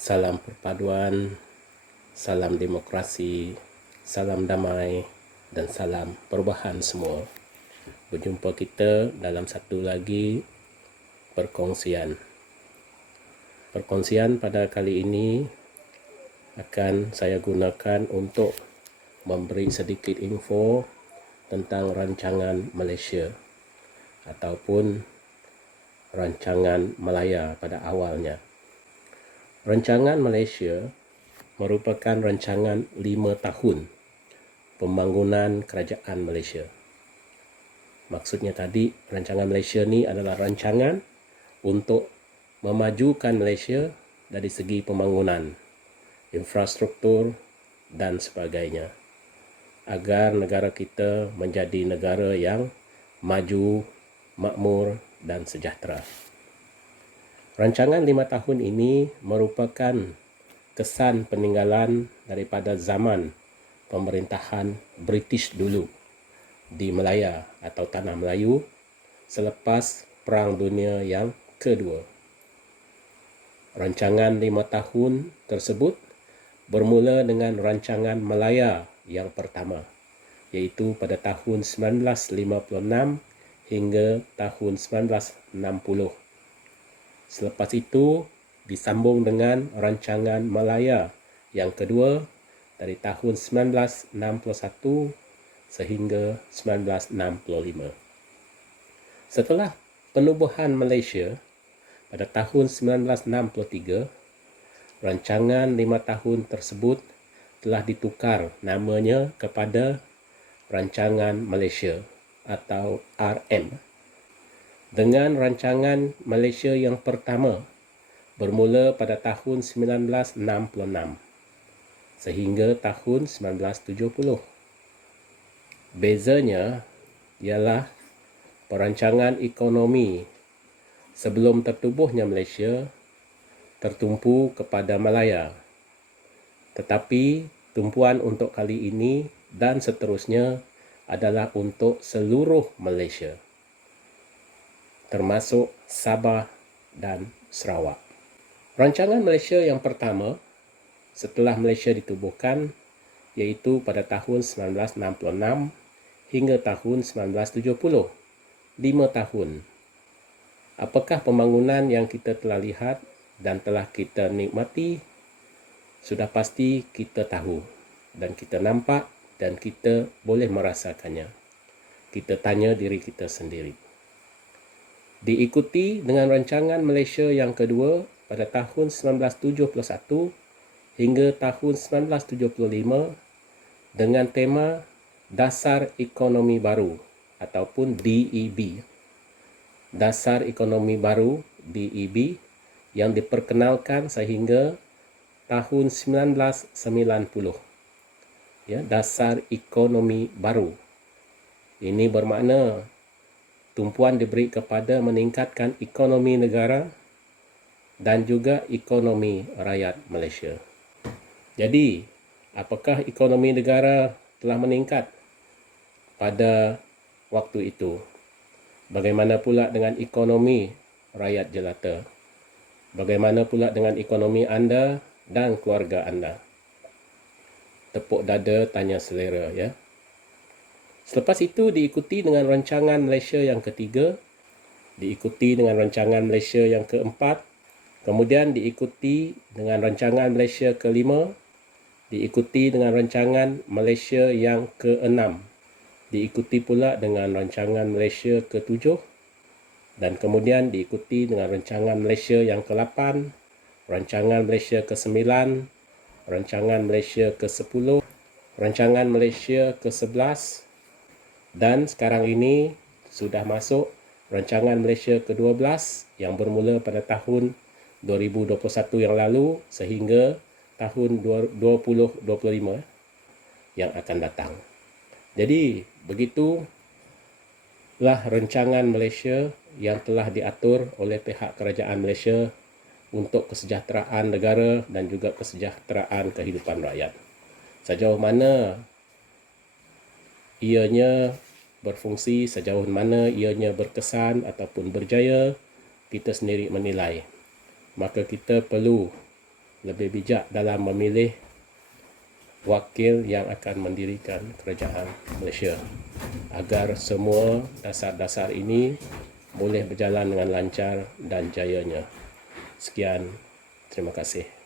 Salam perpaduan, salam demokrasi, salam damai, dan salam perubahan semua. Berjumpa kita dalam satu lagi perkongsian. Perkongsian pada kali ini akan saya gunakan untuk memberi sedikit info tentang rancangan Malaysia ataupun rancangan Malaya pada awalnya. Rancangan Malaysia merupakan rancangan 5 tahun pembangunan kerajaan Malaysia. Maksudnya tadi, rancangan Malaysia ni adalah rancangan untuk memajukan Malaysia dari segi pembangunan, infrastruktur dan sebagainya, agar negara kita menjadi negara yang maju, makmur dan sejahtera. Rancangan 5 tahun ini merupakan kesan peninggalan daripada zaman pemerintahan British dulu di Malaya atau Tanah Melayu selepas Perang Dunia yang kedua. Rancangan 5 tahun tersebut bermula dengan rancangan Malaya yang pertama, iaitu pada tahun 1956 hingga tahun 1960. Selepas itu disambung dengan rancangan Malaya yang kedua dari tahun 1961 sehingga 1965. Setelah penubuhan Malaysia pada tahun 1963, rancangan 5 tahun tersebut telah ditukar namanya kepada Rancangan Malaysia atau RM. Dengan rancangan Malaysia yang pertama bermula pada tahun 1966 sehingga tahun 1970. Bezanya ialah perancangan ekonomi sebelum tertubuhnya Malaysia tertumpu kepada Malaya. Tetapi tumpuan untuk kali ini dan seterusnya adalah untuk seluruh Malaysia, termasuk Sabah dan Sarawak. Rancangan Malaysia yang pertama setelah Malaysia ditubuhkan iaitu pada tahun 1966 hingga tahun 1970, 5 tahun. Apakah pembangunan yang kita telah lihat dan telah kita nikmati? Sudah pasti kita tahu dan kita nampak dan kita boleh merasakannya. Kita tanya diri kita sendiri. Diikuti dengan rancangan Malaysia yang kedua pada tahun 1971 hingga tahun 1975 dengan tema Dasar Ekonomi Baru ataupun DEB. Dasar Ekonomi Baru DEB yang diperkenalkan sehingga tahun 1990. Ya, Dasar Ekonomi Baru. Ini bermakna tumpuan diberi kepada meningkatkan ekonomi negara dan juga ekonomi rakyat Malaysia. Jadi, apakah ekonomi negara telah meningkat pada waktu itu? Bagaimana pula dengan ekonomi rakyat jelata? Bagaimana pula dengan ekonomi anda dan keluarga anda? Tepuk dada, tanya selera, ya. Selepas itu diikuti dengan rancangan Malaysia yang ketiga, diikuti dengan rancangan Malaysia yang keempat, kemudian diikuti dengan rancangan Malaysia kelima, diikuti dengan rancangan Malaysia yang keenam, diikuti pula dengan rancangan Malaysia ketujuh, dan kemudian diikuti dengan rancangan Malaysia yang ke-8, rancangan Malaysia ke-9, rancangan Malaysia ke-10, rancangan Malaysia ke-11, dan sekarang ini sudah masuk rancangan Malaysia ke-12 yang bermula pada tahun 2021 yang lalu sehingga tahun 2025 yang akan datang. Jadi, begitulah rancangan Malaysia yang telah diatur oleh pihak kerajaan Malaysia untuk kesejahteraan negara dan juga kesejahteraan kehidupan rakyat. Sejauh mana ianya berfungsi, sejauh mana ianya berkesan ataupun berjaya, kita sendiri menilai. Maka kita perlu lebih bijak dalam memilih wakil yang akan mendirikan kerajaan Malaysia agar semua dasar-dasar ini boleh berjalan dengan lancar dan jayanya. Sekian, terima kasih.